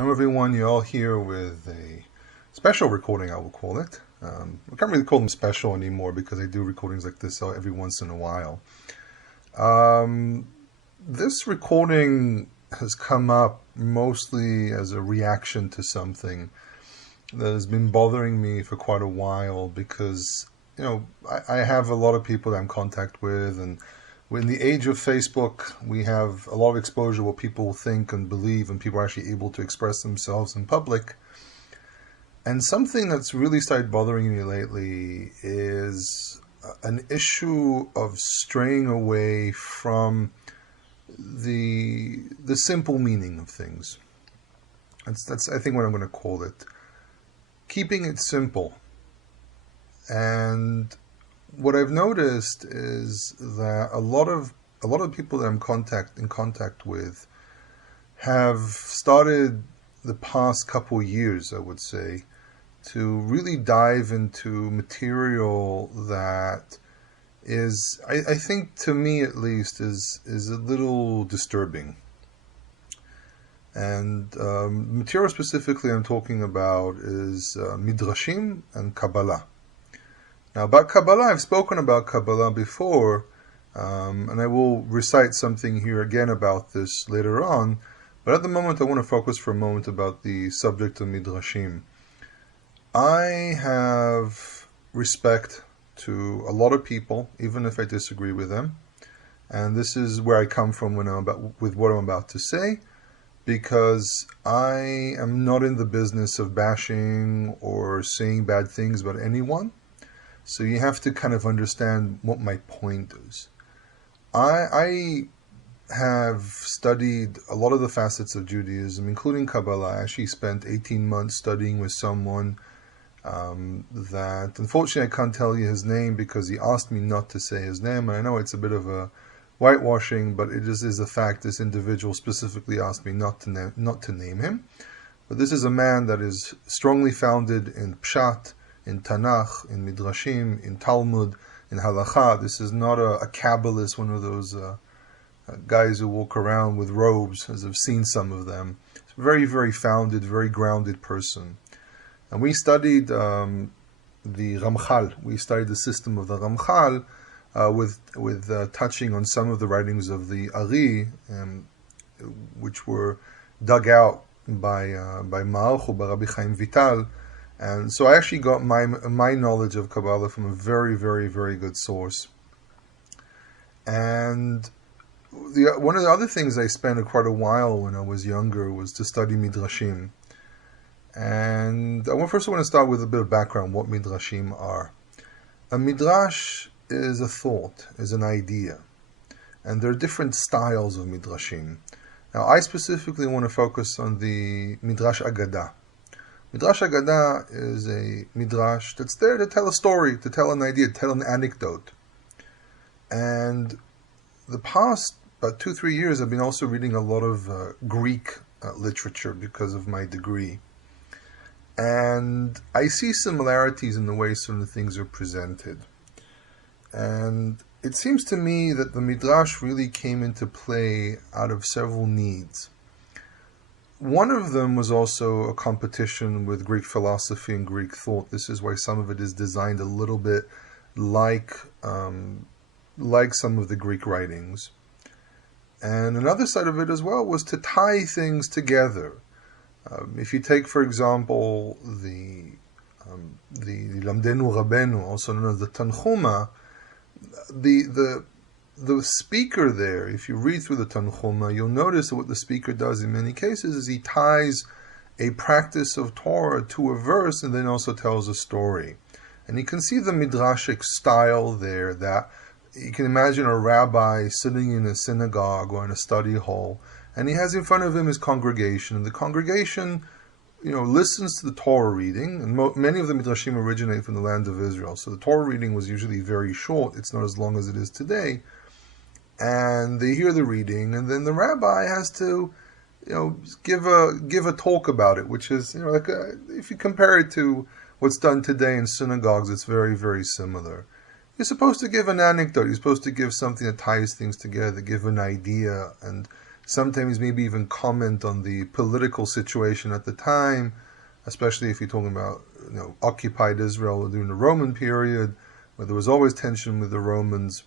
Hello everyone, you're all here with a special recording, I will call it. I can't really call them special anymore because I do recordings like this every once in a while. This recording has come up mostly as a reaction to something that has been bothering me for quite a while because, I have a lot of people that I'm in contact with, and in the age of Facebook, we have a lot of exposure to what people think and believe, and people are actually able to express themselves in public. And something that's really started bothering me lately is an issue of straying away from the simple meaning of things. That's I think what I'm going to call it. Keeping it simple. And what I've noticed is that a lot of people that I'm in contact with have started the past couple years, I would say, to really dive into material that is, I think, to me at least, is a little disturbing. And material specifically I'm talking about is Midrashim and Kabbalah. Now, about Kabbalah, I've spoken about Kabbalah before, and I will recite something here again about this later on, but at the moment I want to focus for a moment about the subject of Midrashim. I have respect to a lot of people, even if I disagree with them, and this is where I come from with what I'm about to say, because I am not in the business of bashing or saying bad things about anyone. So you have to kind of understand what my point is. I have studied a lot of the facets of Judaism, including Kabbalah. I actually spent 18 months studying with someone that, unfortunately, I can't tell you his name because he asked me not to say his name. And I know it's a bit of a whitewashing, but it is a fact. This individual specifically asked me not to name him. But this is a man that is strongly founded in Pshat, in Tanakh, in Midrashim, in Talmud, in Halacha. This is not a Kabbalist, one of those guys who walk around with robes, as I've seen some of them. It's a very, very founded, very grounded person. And we studied the Ramchal. We studied the system of the Ramchal with touching on some of the writings of the Ari, which were dug out by Ma'archu, by Rabbi Chaim Vital. And so I actually got my knowledge of Kabbalah from a very, very, very good source. And one of the other things I spent quite a while when I was younger was to study Midrashim. And first I want to start with a bit of background, what Midrashim are. A Midrash is a thought, is an idea. And there are different styles of Midrashim. Now I specifically want to focus on the Midrash Agadah. Midrash Agadah is a midrash that's there to tell a story, to tell an idea, to tell an anecdote. And the past about 2-3 years, I've been also reading a lot of Greek literature because of my degree. And I see similarities in the way some of the things are presented. And it seems to me that the midrash really came into play out of several needs. One of them was also a competition with Greek philosophy and Greek thought. This is why some of it is designed a little bit like some of the Greek writings. And another side of it as well was to tie things together. If you take, for example, the Lamdenu Rabbeinu, also known as the Tanchuma, the speaker there, if you read through the Tanchuma, you'll notice that what the speaker does in many cases is he ties a practice of Torah to a verse and then also tells a story. And you can see the midrashic style there, that you can imagine a rabbi sitting in a synagogue or in a study hall, and he has in front of him his congregation, and the congregation listens to the Torah reading, and many of the midrashim originate from the land of Israel. So the Torah reading was usually very short. It's not as long as it is today. And they hear the reading, and then the rabbi has to, give a talk about it, which is, if you compare it to what's done today in synagogues, it's very, very similar. You're supposed to give an anecdote. You're supposed to give something that ties things together, give an idea, and sometimes maybe even comment on the political situation at the time, especially if you're talking about occupied Israel during the Roman period, where there was always tension with the Romans.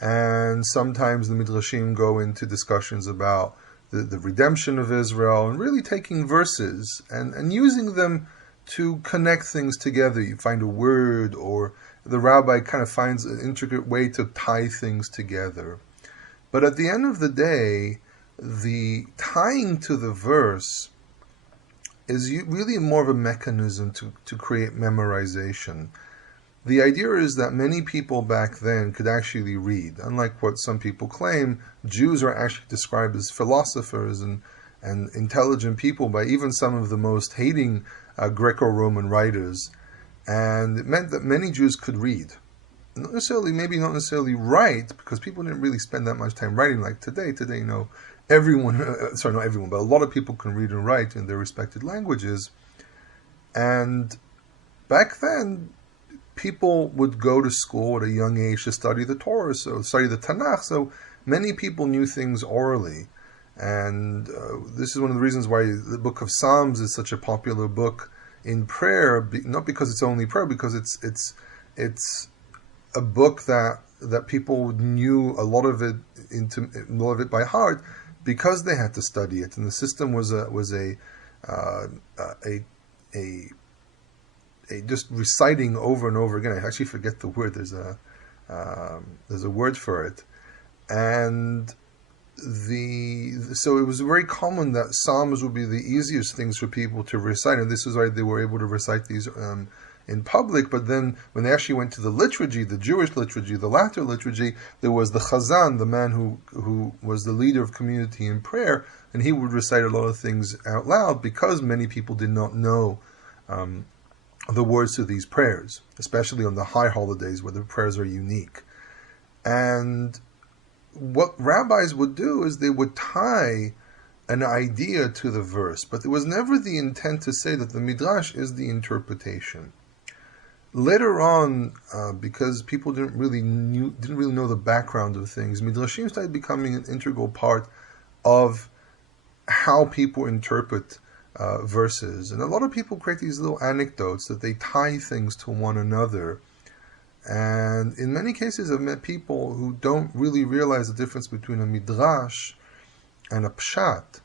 And sometimes the Midrashim go into discussions about the redemption of Israel, and really taking verses and using them to connect things together. You find a word, or the rabbi kind of finds an intricate way to tie things together. But at the end of the day, the tying to the verse is really more of a mechanism to create memorization. The idea is that many people back then could actually read. Unlike what some people claim, Jews are actually described as philosophers and intelligent people by even some of the most hating Greco-Roman writers. And it meant that many Jews could read. Not necessarily write, because people didn't really spend that much time writing like today. Today, everyone, not everyone, but a lot of people can read and write in their respected languages. And back then, people would go to school at a young age to study the Torah, so study the Tanakh. So many people knew things orally. And this is one of the reasons why the book of Psalms is such a popular book in prayer, not because it's only prayer, because it's a book that people knew a lot of it by heart, because they had to study it, and the system was a just reciting over and over again. I actually forget the word. There's a word for it, and so it was very common that Psalms would be the easiest things for people to recite, and this is why they were able to recite these in public. But then when they actually went to the liturgy, the Jewish liturgy, the latter liturgy, there was the Chazan, the man who was the leader of community in prayer, and he would recite a lot of things out loud, because many people did not know the words to these prayers, especially on the high holidays where the prayers are unique. And what rabbis would do is they would tie an idea to the verse, but there was never the intent to say that the Midrash is the interpretation. Later on, because people didn't really know the background of things, Midrashim started becoming an integral part of how people interpret verses. And a lot of people create these little anecdotes that they tie things to one another. And in many cases, I've met people who don't really realize the difference between a midrash and a pshat.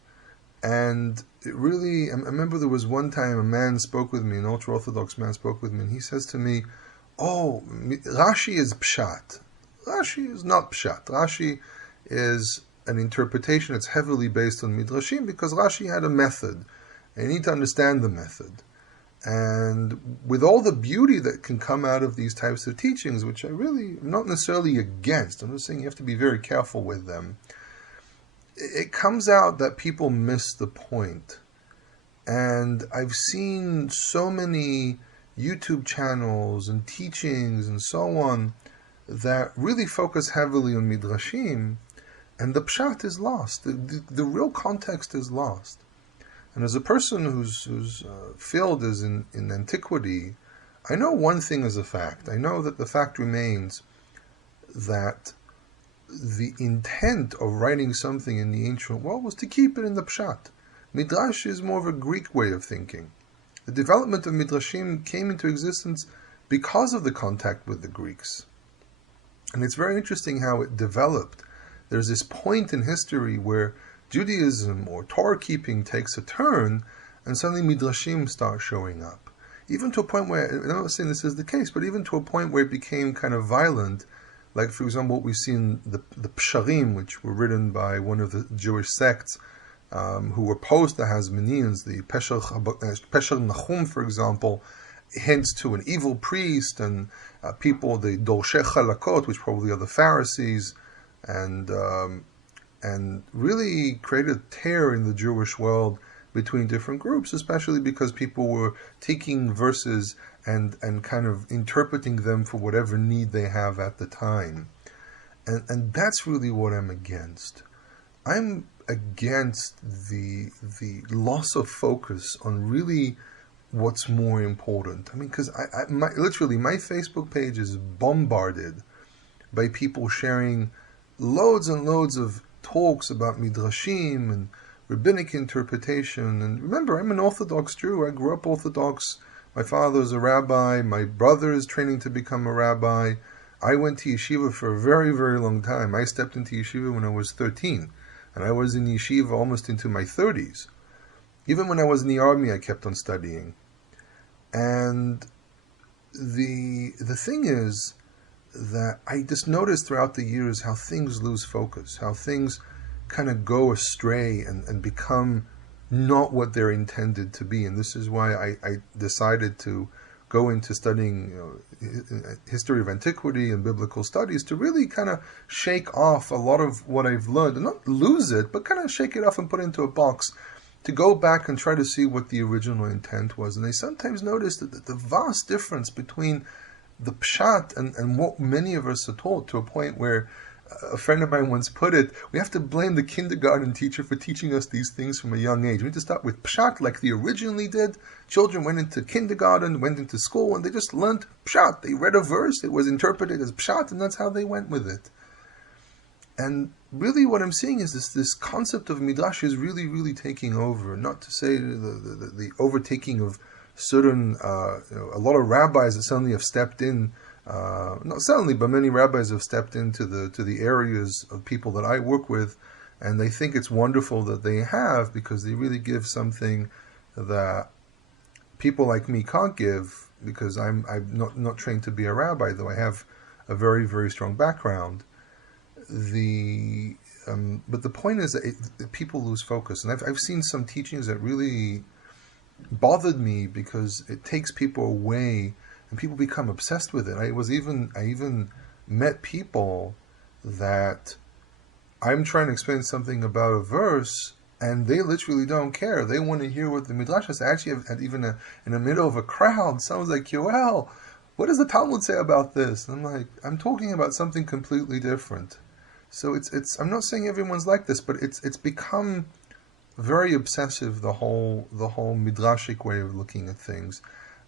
And it really, I remember there was one time a man spoke with me, an ultra-Orthodox man spoke with me, and he says to me, "Oh, Rashi is pshat." Rashi is not pshat. Rashi is an interpretation that's heavily based on midrashim, because Rashi had a method, and you need to understand the method. And with all the beauty that can come out of these types of teachings, which I really am not necessarily against, I'm just saying you have to be very careful with them, it comes out that people miss the point. And I've seen so many YouTube channels and teachings and so on that really focus heavily on midrashim, and the pshat is lost. The real context is lost. And as a person whose field is in antiquity, I know one thing is a fact. I know that the fact remains that the intent of writing something in the ancient world was to keep it in the pshat. Midrash is more of a Greek way of thinking. The development of midrashim came into existence because of the contact with the Greeks. And it's very interesting how it developed. There's this point in history where Judaism or Torah keeping takes a turn, and suddenly midrashim start showing up. Even to a point where, and I'm not saying this is the case, but even to a point where it became kind of violent. Like, for example, what we see in the Psharim, which were written by one of the Jewish sects who were opposed to Hasmoneans, the Pesher Nachum, for example, hints to an evil priest, and people, the Dolshei Chalakot, which probably are the Pharisees, and really created a tear in the Jewish world between different groups, especially because people were taking verses and kind of interpreting them for whatever need they have at the time. And that's really what I'm against. I'm against the loss of focus on really what's more important. I mean, because literally my Facebook page is bombarded by people sharing loads and loads of talks about Midrashim and rabbinic interpretation. And remember, I'm an Orthodox Jew. I grew up Orthodox. My father is a rabbi. My brother is training to become a rabbi. I went to yeshiva for a very, very long time. I stepped into yeshiva when I was 13, and I was in yeshiva almost into my 30s. Even when I was in the army, I kept on studying. And the thing is that I just noticed throughout the years how things lose focus, how things kind of go astray and become not what they're intended to be. And this is why I decided to go into studying history of antiquity and biblical studies, to really kind of shake off a lot of what I've learned, and not lose it, but kind of shake it off and put it into a box, to go back and try to see what the original intent was. And I sometimes noticed that the vast difference between the pshat and what many of us are taught, to a point where a friend of mine once put it, we have to blame the kindergarten teacher for teaching us these things from a young age. We need to start with pshat like they originally did. Children went into kindergarten, went into school, and they just learned pshat. They read a verse, it was interpreted as pshat, and that's how they went with it. And really what I'm seeing is this concept of Midrash is really, really taking over. Not to say the overtaking of certain, a lot of rabbis that suddenly have stepped in, not suddenly, but many rabbis have stepped into the areas of people that I work with, and they think it's wonderful that they have, because they really give something that people like me can't give, because I'm not trained to be a rabbi, though I have a very, very strong background. But the point is that people lose focus, and I've seen some teachings that really bothered me, because it takes people away, and people become obsessed with it. I even met people that I'm trying to explain something about a verse, and they literally don't care. They want to hear what the Midrash has. I actually had even in the middle of a crowd, someone's like, Yoel, what does the Talmud say about this? And I'm like, I'm talking about something completely different. So it's I'm not saying everyone's like this, but it's become very obsessive, the whole midrashic way of looking at things.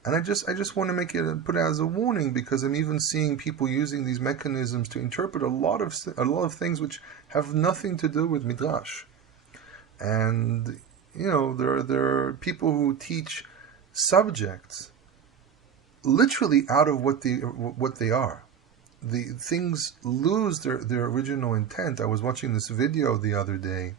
And I just want to put it as a warning, because I'm even seeing people using these mechanisms to interpret a lot of things which have nothing to do with midrash. And there are people who teach subjects literally out of what they are. The things lose their original intent. I was watching this video the other day,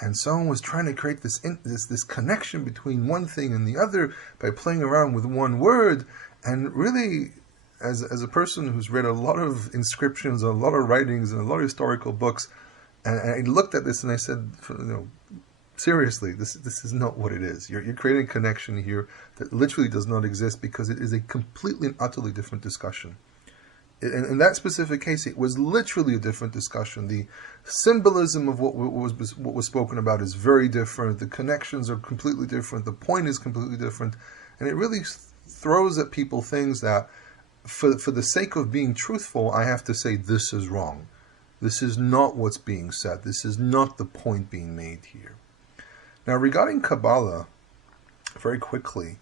and someone was trying to create this connection between one thing and the other by playing around with one word. And really, as a person who's read a lot of inscriptions, a lot of writings, and a lot of historical books, and I looked at this and I said, seriously, this is not what it is. You're creating a connection here that literally does not exist, because it is a completely and utterly different discussion. In that specific case, it was literally a different discussion. The symbolism of what was spoken about is very different. The connections are completely different. The point is completely different. And it really throws at people things that, for the sake of being truthful, I have to say this is wrong. This is not what's being said. This is not the point being made here. Now, regarding Kabbalah, very quickly,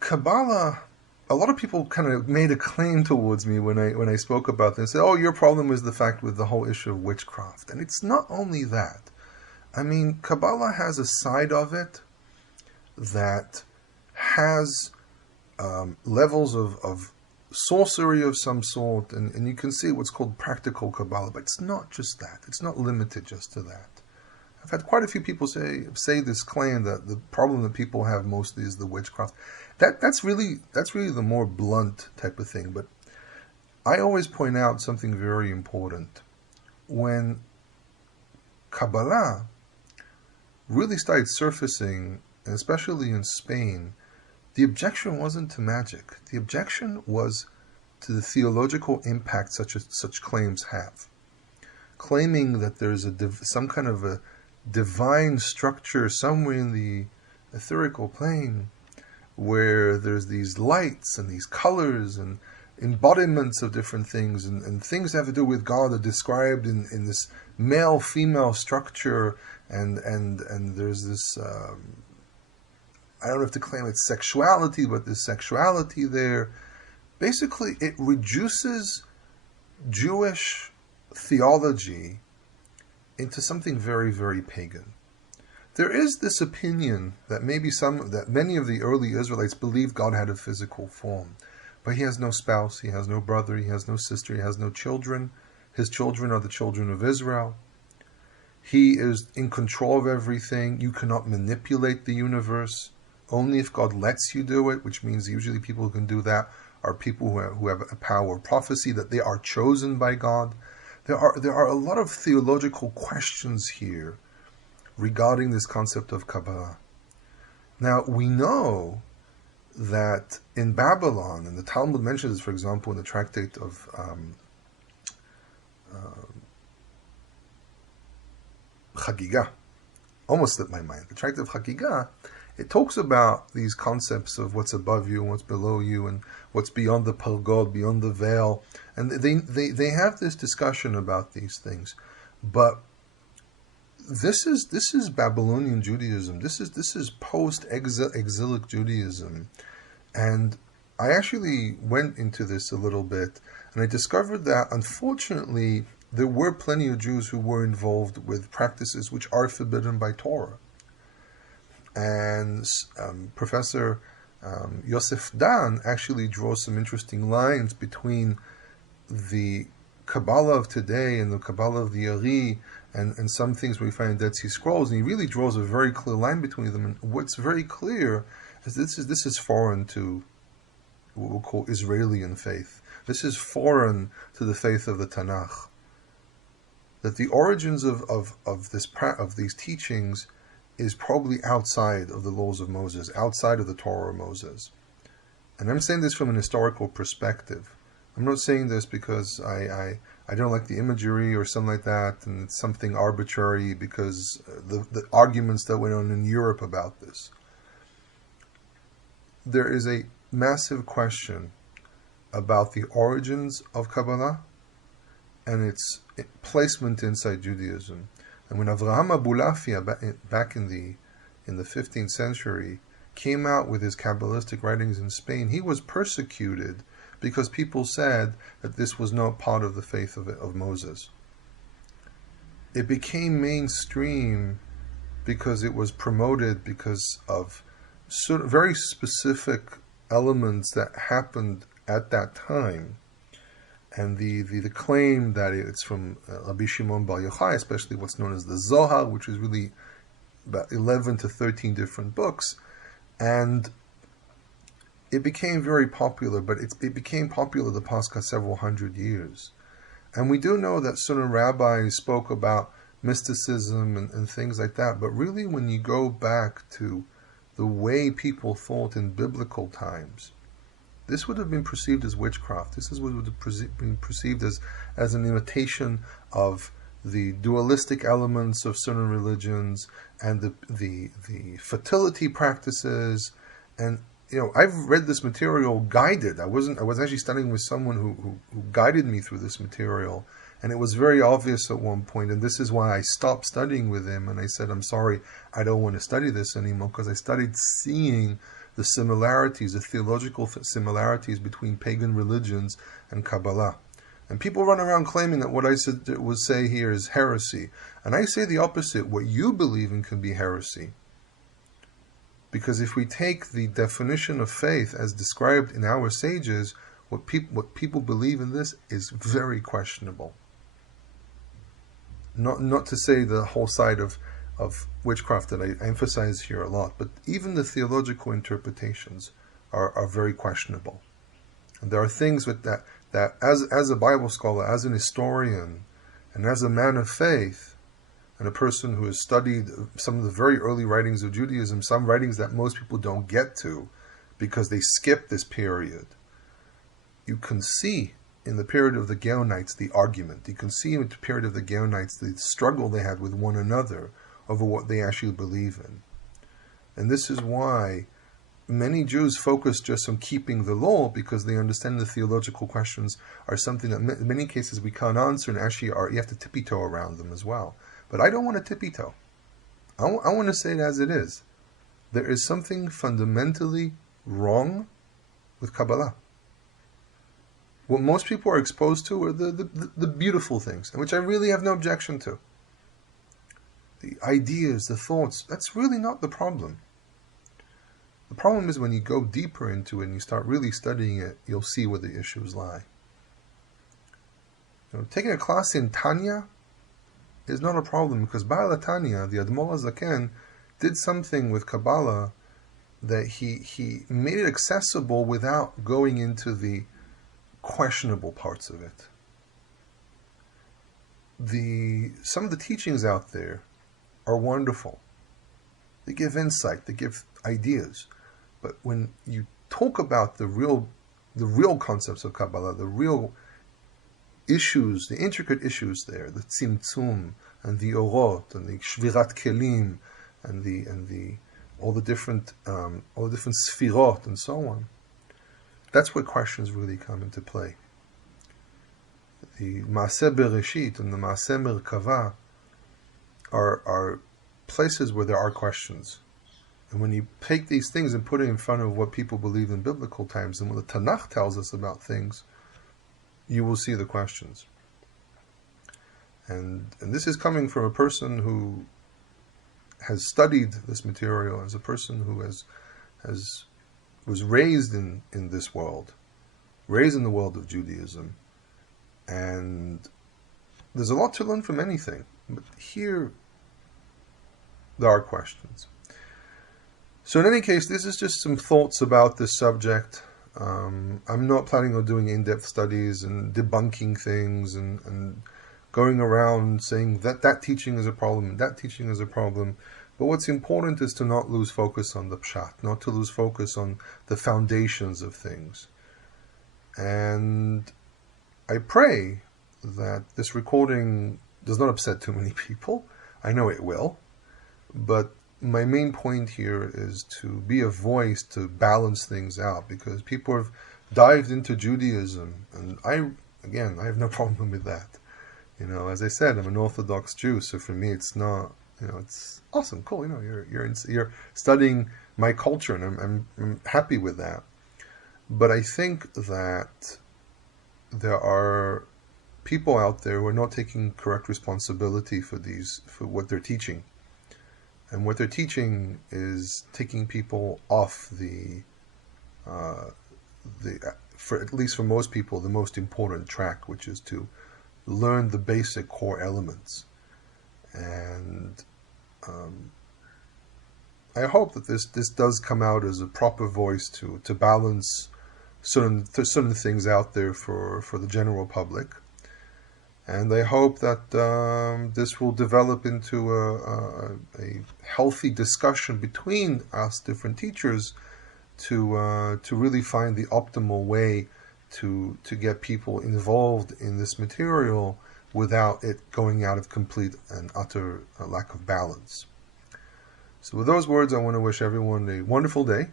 Kabbalah, a lot of people kind of made a claim towards me when I spoke about this. Said, "Oh, your problem is the fact with the whole issue of witchcraft." And it's not only that. I mean, Kabbalah has a side of it that has levels of sorcery of some sort, and you can see what's called practical Kabbalah, but it's not just that. It's not limited just to that. I've had quite a few people say this claim that the problem that people have mostly is the witchcraft. That's really the more blunt type of thing. But I always point out something very important. When Kabbalah really started surfacing, and especially in Spain, the objection wasn't to magic. The objection was to the theological impact such claims have. Claiming that there's some kind of a divine structure somewhere in the etherical plane, where there's these lights and these colors and embodiments of different things, and things that have to do with God are described in this male-female structure, and there's this, I don't have to claim it's sexuality, but there's sexuality there. Basically, it reduces Jewish theology into something very, very pagan. There is this opinion that many of the early Israelites believed God had a physical form, but he has no spouse, he has no brother, he has no sister, he has no children. His children are the children of Israel. He is in control of everything. You cannot manipulate the universe. Only if God lets you do it, which means usually people who can do that are people who have a power of prophecy, that they are chosen by God. There are a lot of theological questions here regarding this concept of Kabbalah. Now, we know that in Babylon, and the Talmud mentions this, for example, in the tractate of Chagigah, almost slipped my mind. The tractate of Chagigah, it talks about these concepts of what's above you and what's below you and what's beyond the palgod, beyond the veil. And they have this discussion about these things. But this is Babylonian Judaism. This is post-exilic Judaism. And I actually went into this a little bit, and I discovered that, unfortunately, there were plenty of Jews who were involved with practices which are forbidden by Torah. And Professor Yosef Dan actually draws some interesting lines between the Kabbalah of today and the Kabbalah of the Ari, and some things we find in Dead Sea Scrolls, and he really draws a very clear line between them. And what's very clear is this is foreign to what we'll call Israeli faith. This is foreign to the faith of the Tanakh. That the origins of these teachings is probably outside of the laws of Moses, outside of the Torah of Moses. And I'm saying this from an historical perspective. I'm not saying this because I don't like the imagery or something like that, and it's something arbitrary because the arguments that went on in Europe about this. There is a massive question about the origins of Kabbalah and its placement inside Judaism. And when Avraham Abulafia, back in the 15th century, came out with his Kabbalistic writings in Spain, he was persecuted because people said that this was not part of the faith of Moses. It became mainstream because it was promoted because of very specific elements that happened at that time. And the claim that it's from Rabbi Shimon Bar Yochai, especially what's known as the Zohar, which is really about 11 to 13 different books. And it became very popular, but it became popular the past several hundred years. And we do know that certain rabbis spoke about mysticism and things like that, but really when you go back to the way people thought in biblical times, this would have been perceived as witchcraft. This would have been perceived as an imitation of the dualistic elements of certain religions and the fertility practices. And I've read this material guided. I was actually studying with someone who guided me through this material, and it was very obvious at one point, and this is why I stopped studying with him, and I said, I'm sorry, I don't want to study this anymore, because I started seeing the similarities, the theological similarities between pagan religions and Kabbalah. And people run around claiming that what I would say here is heresy. And I say the opposite. What you believe in can be heresy. Because if we take the definition of faith as described in our sages, what people believe in this is very questionable. Not to say the whole side of witchcraft that I emphasize here a lot, but even the theological interpretations are very questionable. And there are things with that as a Bible scholar, as an historian, and as a man of faith, and a person who has studied some of the very early writings of Judaism, some writings that most people don't get to because they skip this period, you can see in the period of the Gaonites the argument. You can see in the period of the Gaonites the struggle they had with one another over what they actually believe in. And this is why many Jews focus just on keeping the law, because they understand the theological questions are something that in many cases we can't answer, and actually you have to tippy-toe around them as well. But I don't want to tippy-toe. I want to say it as it is. There is something fundamentally wrong with Kabbalah. What most people are exposed to are the beautiful things, which I really have no objection to. the ideas, the thoughts, that's really not the problem. The problem is when you go deeper into it and you start really studying it, you'll see where the issues lie. Taking a class in Tanya is not a problem, because Baal Tanya, the Admor HaZaken, did something with Kabbalah that he made it accessible without going into the questionable parts of it. Some of the teachings out there are wonderful. They give insight, they give ideas. But when you talk about the real concepts of Kabbalah, the real issues, the intricate issues there, the tzimtzum and the orot and the shvirat kelim and all the different sfirot and so on, that's where questions really come into play. The Maaseh Bereshit and the Maaseh Merkava are places where there are questions. And when you take these things and put it in front of what people believe in biblical times and what the Tanakh tells us about things, you will see the questions. And this is coming from a person who has studied this material, as a person who was raised in this world, raised in the world of Judaism. And there's a lot to learn from anything. But here, there are questions. So in any case, this is just some thoughts about this subject. I'm not planning on doing in-depth studies and debunking things and going around saying that teaching is a problem and that teaching is a problem. But what's important is to not lose focus on the pshat, not to lose focus on the foundations of things. And I pray that this recording does not upset too many people. I know it will. But my main point here is to be a voice to balance things out, because people have dived into Judaism, and I have no problem with that. As I said, I'm an Orthodox Jew, so for me it's not, it's awesome, cool. You're studying my culture, and I'm happy with that. But I think that there are people out there who are not taking correct responsibility for what they're teaching. And what they're teaching is taking people off for at least for most people, the most important track, which is to learn the basic core elements. And I hope that this does come out as a proper voice to balance certain things out there for the general public. And I hope that this will develop into a healthy discussion between us different teachers to really find the optimal way to get people involved in this material without it going out of complete and utter lack of balance. So with those words, I want to wish everyone a wonderful day.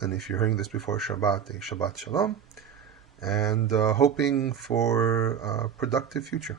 And if you're hearing this before Shabbat, a Shabbat Shalom. And hoping for a productive future.